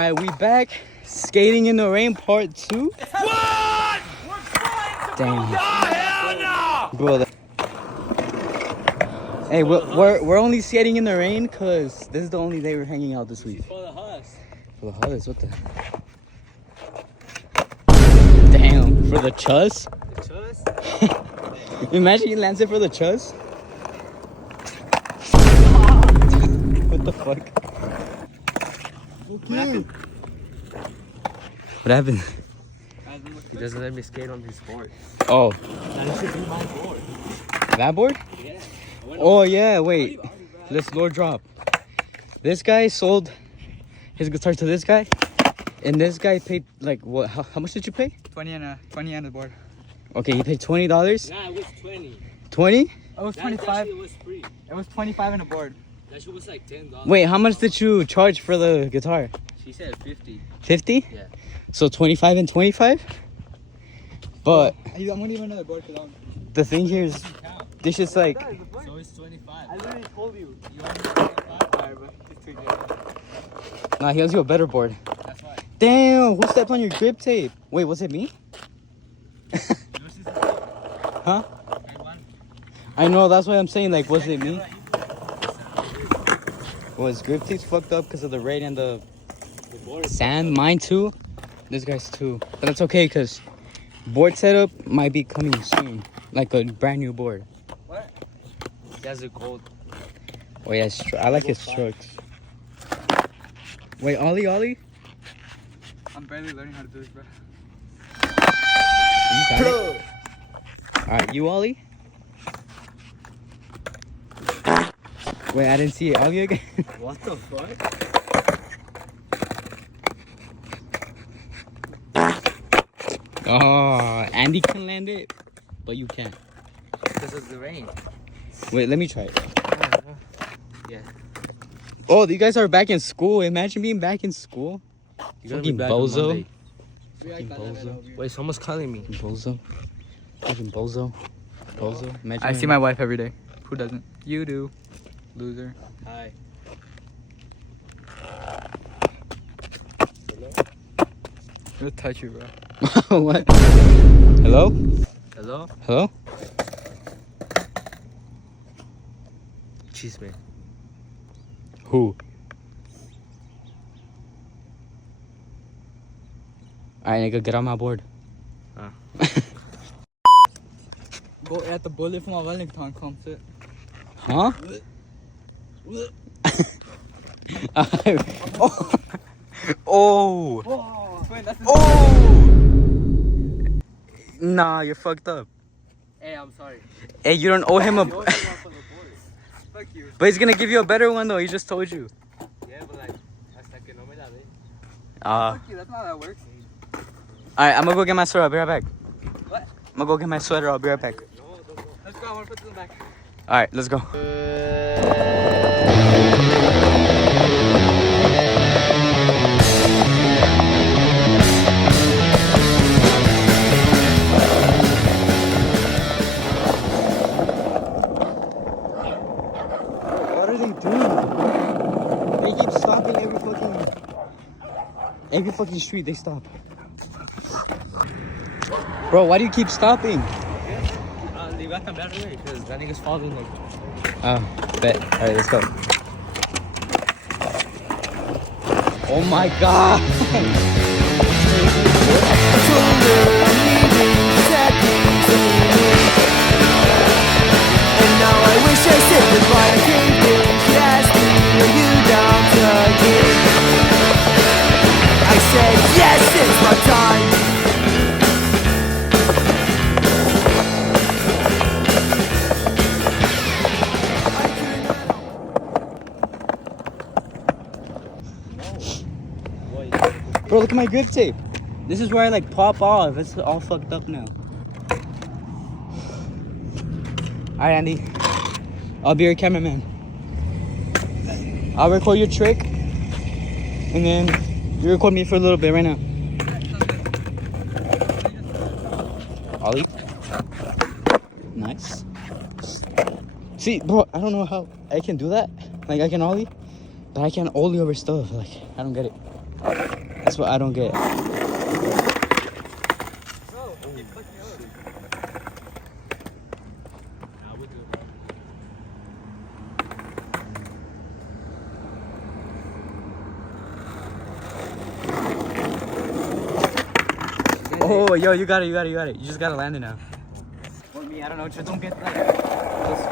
Alright, we back. Skating in the rain part 2. What? We're trying to Damn. go. Hell no! Bro, hey, we're only skating in the rain because this is the only day we're hanging out this week. For the hus. For the hus, what the? Damn, for the chus? The chus? Imagine you lands it for the chus. What the fuck? Okay. What happened? He doesn't let me skate on his board. Oh. That should be my board. That board? Yeah. Oh yeah, wait. Let's lower drop. This guy sold his guitar to this guy, and this guy paid like what? How much did you pay? 20 and a board. Okay, he paid $20. Nah, it was 20. 20? It was That 25. shit was free. It was 25 and a board. That shit was like $10. Wait, how much did you charge for the guitar? She said 50. 50? Yeah. So 25 and 25? But I'm gonna need another board for that one. the thing here is, this is like, So it's 25. I literally told you. You want me to 25? Alright, bro. Just tweak it. nah, he owes you a better board. That's why. Damn, who stepped on your grip tape? Wait, was it me? Huh? I know, that's why I'm saying, like, was it me? Was grip tape's fucked up because of the rain and the sand? Mine too. This guy's too. But that's okay because board setup might be coming soon. Like a brand new board. What? That's a gold. Oh yeah, I like his strokes. Wait, Ollie? I'm barely learning how to do this, bro. You got it. Alright, you Ollie? Wait, I didn't see it. Ollie again? What the fuck? Oh, Andy can land it, but you can't. Because of the rain. Wait, let me try it. Yeah. Oh, you guys are back in school. Imagine being back in school. You're Fucking bozo. Wait, someone's calling me. Bozo. Fucking bozo. Bozo. Imagine I see my wife every day. Who doesn't? You do. Loser. Hi. It'll touch you, bro. What? Hello? Hello? Hello? Cheese man. Who? Alright, nigga, get on my board. Go at the bullet from my Wellington, come sit. Huh? Oh! Oh! Wait, that's Oh! Nah, you're fucked up. Hey, I'm sorry. Hey, you don't owe him a... You only want for the board. Fuck you. But he's gonna give you a better one though, he just told you. Yeah, but like, hasta que no me la dé. Fuck you, that's not how that works. Alright, I'm gonna go get my sweater, I'll be right back. What? I'm gonna go get my sweater, I'll be right back. No, don't go. Let's go, I wanna put this in the back. Alright, let's go. What are they doing? They keep stopping every fucking street they stop. Bro, why do you keep stopping? They got them better way because that nigga's falling like. Oh, bet. Alright, let's go. Oh my god! And now I wish I said goodbye. I can't think. She asked me, are you down to get? I said yes, it's my time. Bro, look at my grip tape. This is where I like pop off. It's all fucked up now. Alright, Andy. I'll be your cameraman. I'll record your trick. And then you record me for a little bit right now. Ollie. Nice. See, bro, I don't know how I can do that. Like, I can ollie, but But I can't ollie over stuff. Like, I don't get it. That's what I don't get. Bro, keep fucking up. Nah, we'll do it. Oh, yo, you got it. You just gotta land it now. For me, I don't know. Just don't get like. Just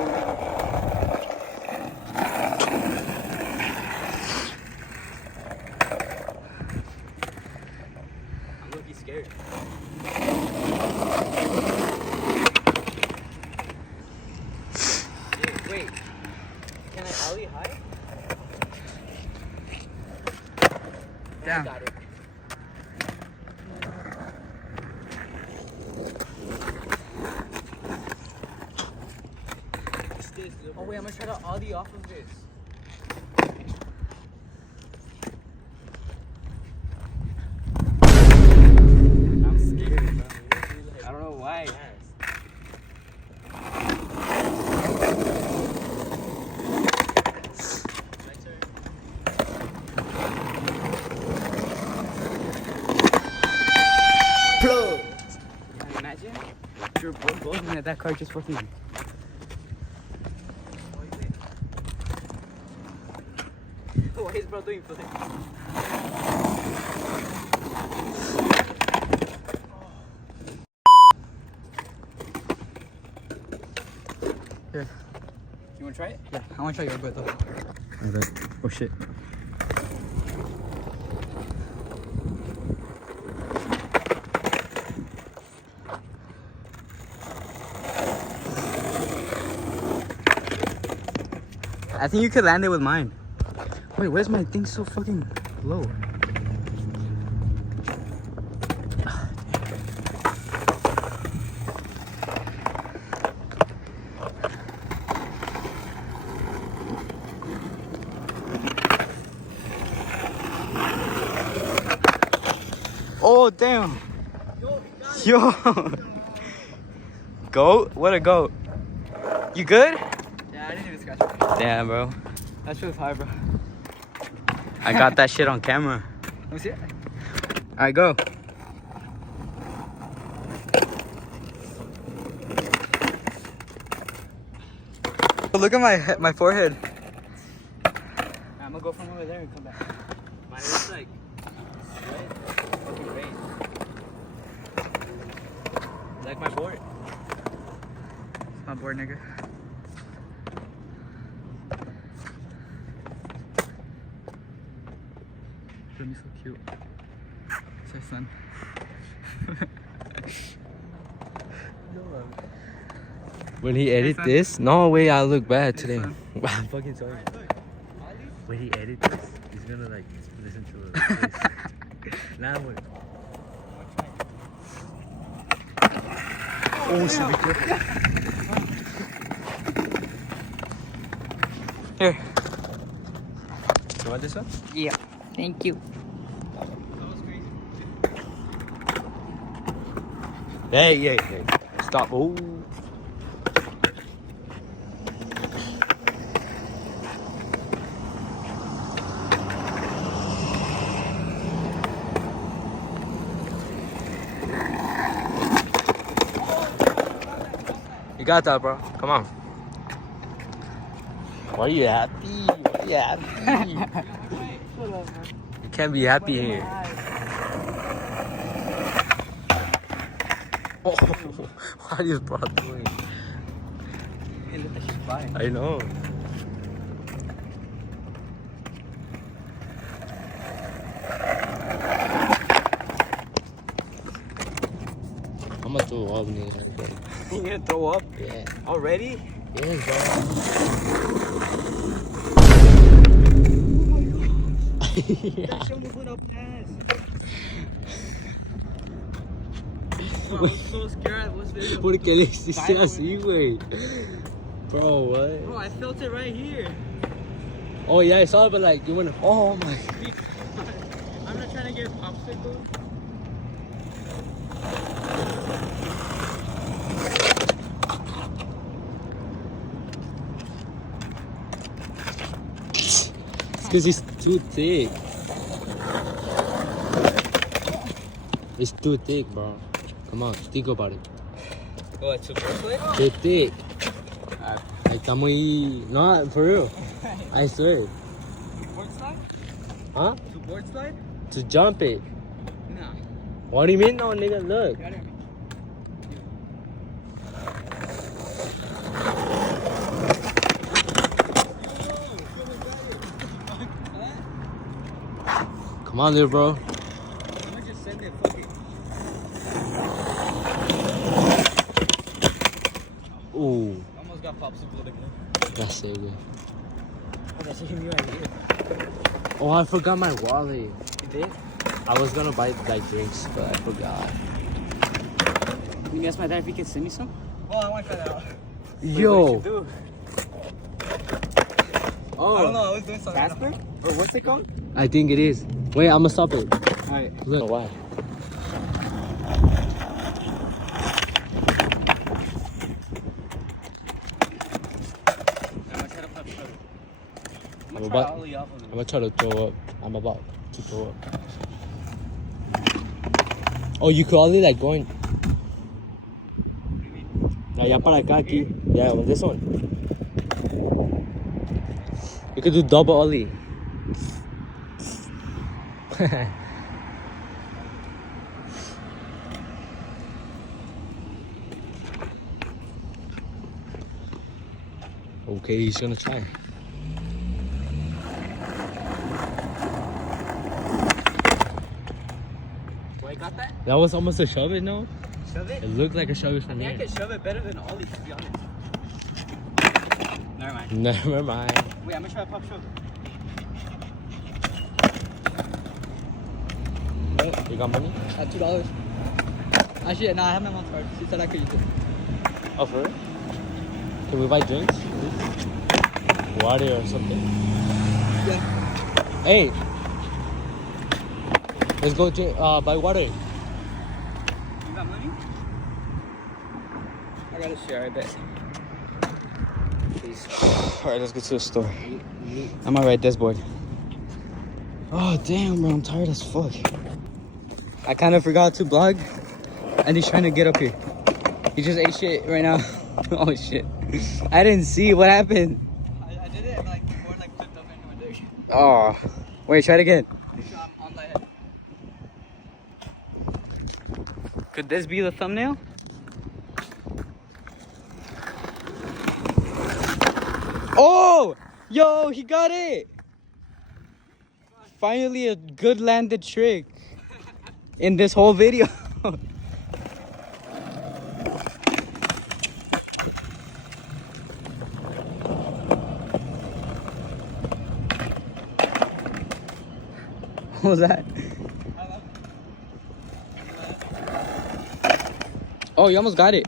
I'm looking scared. Wait. Can I ollie high? Down. Got it. Oh wait, I'm gonna try to ollie off of this. I'm scared, bro. I don't know why. Plug. imagine you're both going at that car just fucking. What is bro doing for this? Here. You wanna try it? Yeah, I wanna try your butt though. Okay. Oh shit. I think you could land it with mine. Wait, where's my thing so fucking low? Oh damn! Yo! Goat? What a goat! You good? Yeah, I didn't even scratch it. Damn, bro. That shit was high, bro. I got that shit on camera. Let me see it. Alright, go. Look at my forehead. I'm gonna go from over there and come back. Mine looks like sweat, fucking rain. Like my board. It's my board, nigga. Look so cute. Say son. When he edit this, no way, I look bad today. son. I'm fucking sorry. When he edit this, he's gonna like listen to it. Now what? Oh, shit, be careful. Here. You want this one? Yeah. Thank you. Hey. Stop. Oh. You got that, bro. Come on. Why are you happy? Why are you happy? You can't be happy here. Oh, what is bro doing? I know. I'm gonna throw up, nigga. You gonna throw up Yeah. already? Yes, bro. That shit almost went up past. Bro, I was so scared I was video. ¿Por qué le hiciste así, güey? Bro, what? Bro, I felt it right here. Oh, yeah, I saw it, but like, you went, oh my. I'm not trying to get popsicle. because it's too thick. It's too thick, bro. Come on, think about it. What, to bracelet? Too thick. Like, not for real. I swear. Board slide? Huh? To board slide? To jump it. Nah. What do you mean, no, nigga? Look. Got it. Come on, little bro. I'm gonna just send it, fuck it. Ooh, Almost got popsicle again. that's so good. Oh, that's hitting me right here. Oh, I forgot my wallet. You did? I was gonna buy like drinks, but I forgot. Can you ask my dad if he can send me some? Well, I want to try that out. Yo. Do? Oh. I don't know, I was doing something. Casper? Or what's it called? I think it is. Wait, I'm gonna stop it. Alright. Look. Why? I'm gonna try Ollie off of I'm gonna try to throw up. I'm about to throw up. Oh, you could only like going. Allá para acá, aquí. Yeah, on this one. You could do double ollie. Okay, he's gonna try. Wait, got that? That was almost a shove it, no? Shove it? It looked like a shove it from I here. can shove it better than Ollie, to be honest. Never mind. Never mind. Wait, I'm gonna try a pop shove. You got money? $2. Actually, nah, I have my mom's card. She said I could use it. Oh, for real? Can we buy drinks? Water or something? Yeah. Hey! Let's go to buy water. You got money? I gotta share, I bet. Alright, let's go to the store. I'm gonna ride this board. Oh, damn, bro. I'm tired as fuck. I kind of forgot to vlog, and he's trying to get up here. He just ate shit right now. Oh, shit. I didn't see what happened. I did it like before, like flipped up into my dick. Oh. Wait, try it again. I'm on my head. Could this be the thumbnail? Oh! Yo, he got it! Finally a good landed trick in this whole video. What was that? Oh, you almost got it.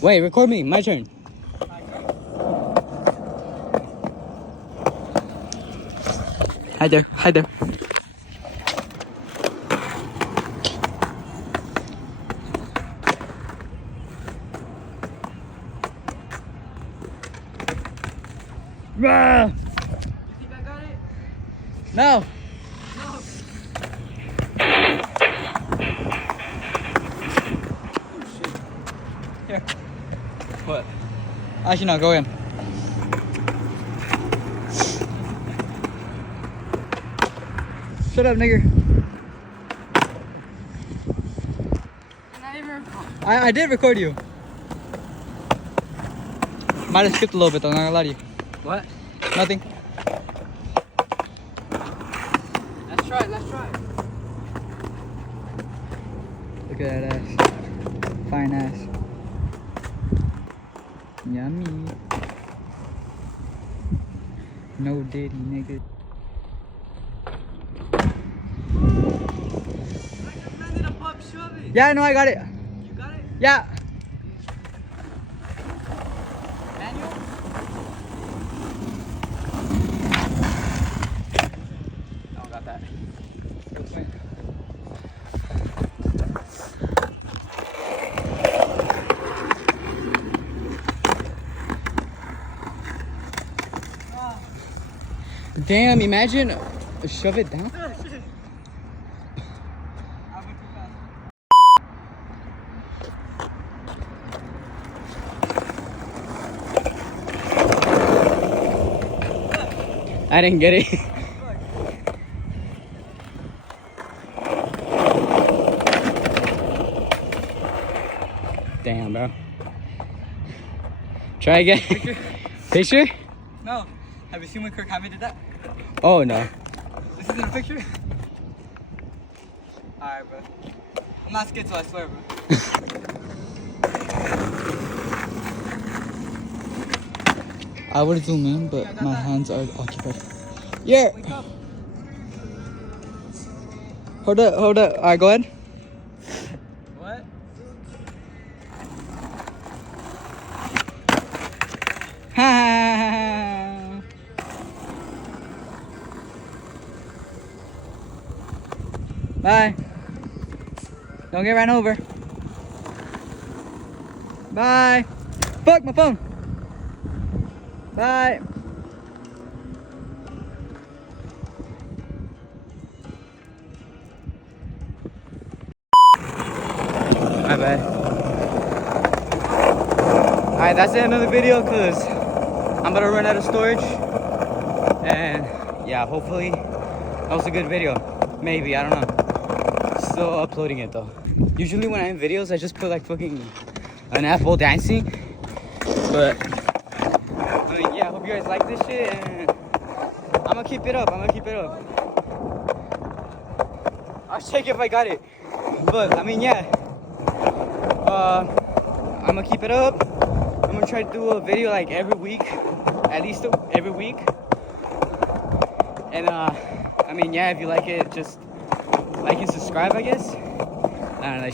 Wait, record me. My turn. Hi there. Hi there. Rah! You think I got it? No. Here. What? Actually, no, go in. Shut up, nigger. I did record you. Might have skipped a little bit though, not gonna lie to you. What? Nothing. Let's try. Let's try. Look at that ass. Fine ass. Yummy. No diddy, nigga. Yeah, no, I got it. You got it? Yeah. Manual? I don't got that. Damn, imagine. Shove it down. I didn't get it. Damn, bro. Try again. Picture? No. Have you seen when Kirk Hammett did that? Oh, no. This isn't a picture? Alright, bro. I'm not schizo, I swear, bro. I would zoom in, but my hands are occupied. Yeah. Hold up. Alright, go ahead. What? Ha! Bye. Don't get ran over. Bye. Fuck my phone. Bye. My bad. Alright, that's the end of the video because I'm about to run out of storage. And yeah, hopefully that was a good video. Maybe, I don't know. Still uploading it though. Usually when I end videos, I just put like fucking an apple dancing. But I mean, yeah, I hope you guys like this shit. And I'm gonna keep it up. I'll check if I got it. But I mean, yeah. I'm gonna keep it up. I'm gonna try to do a video like every week, at least every week. And I mean, yeah, if you like it, just like and subscribe, I guess. I don't know.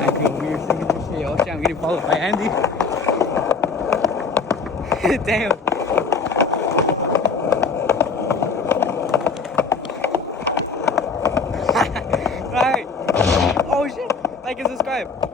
I feel weird saying this shit. Oh shit, I'm getting followed by Andy. Damn. Alright. Oh shit, like and subscribe.